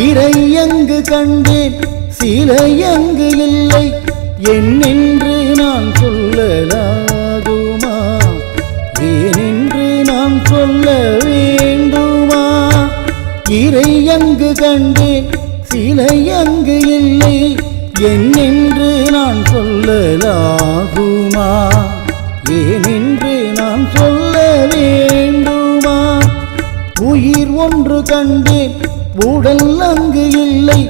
இறையங்கு கண்டேன் சிலையங்கு இல்லை என்னென்று நான் சொல்லலாகுமா? ஏனென்று நான் சொல்ல வேண்டுமா? இறையங்கு கண்டேன் சிலையங்கு இல்லை என்னென்று நான் சொல்லலாகுமா? ஏனென்று நான் சொல்ல வேண்டுமா? உயிர் ஒன்று கண்டேன் உடல் அங்கு இல்லை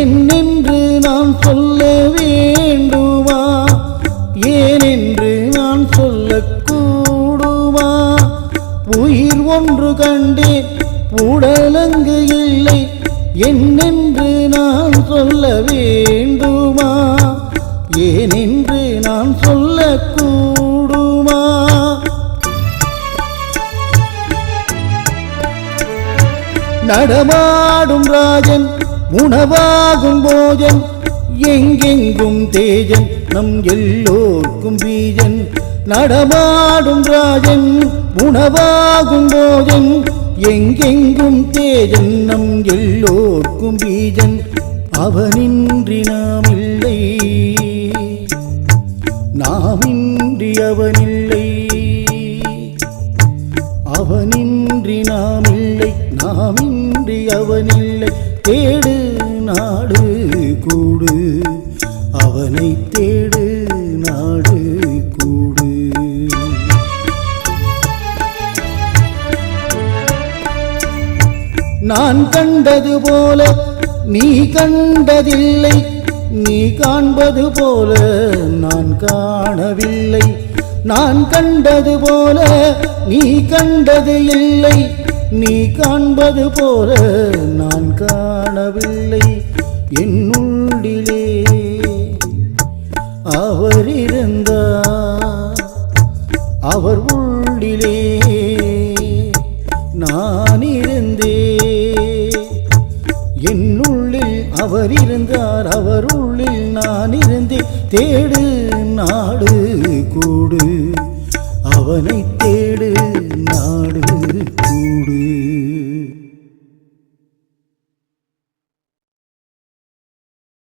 என்னென்று நான் சொல்ல வேண்டுமா? ஏனென்று நான் சொல்லக்கூடுமா? உயிர் ஒன்று கண்டேன் உடல் அங்கு இல்லை என்னென்று நான் சொல்ல வேண்டுமா? ஏனென்று நான் சொல்லக்கூடுமா? நடமாடும் ராஜன் உணவாகும் போஜன் எங்கெங்கும் தேஜன் நம் எல்லோர்க்கும் பீஜன். நடமாடும் ராஜன் உணவாகும் போஜன் எங்கெங்கும் தேஜன் நம் எல்லோர்க்கும் பீஜன். அவனின்றி நாம் இல்லை நாமின்றி அவனில்லை. அவனின்றி நாம் இல்லை நாமின்றி அவனில்லை. தேடு நாடு கூடு அவனை தேடு நாடு கூடு. நான் கண்டது போல நீ கண்டதில்லை நீ காண்பது போல நான் காணவில்லை. நான் கண்டது போல நீ கண்டது இல்லை நீ காண்பது போல நான் காணவில்லை. என்னுள்ளிலே அவர் இருந்தார் அவர் உள்ளிலே நான் இருந்தேன். என்னுள்ளில் அவர் இருந்தார் அவர் உள்ளில் நான் இருந்தேன். தேடு நாடு கூடு அவனை தேடு நாடு கூடு.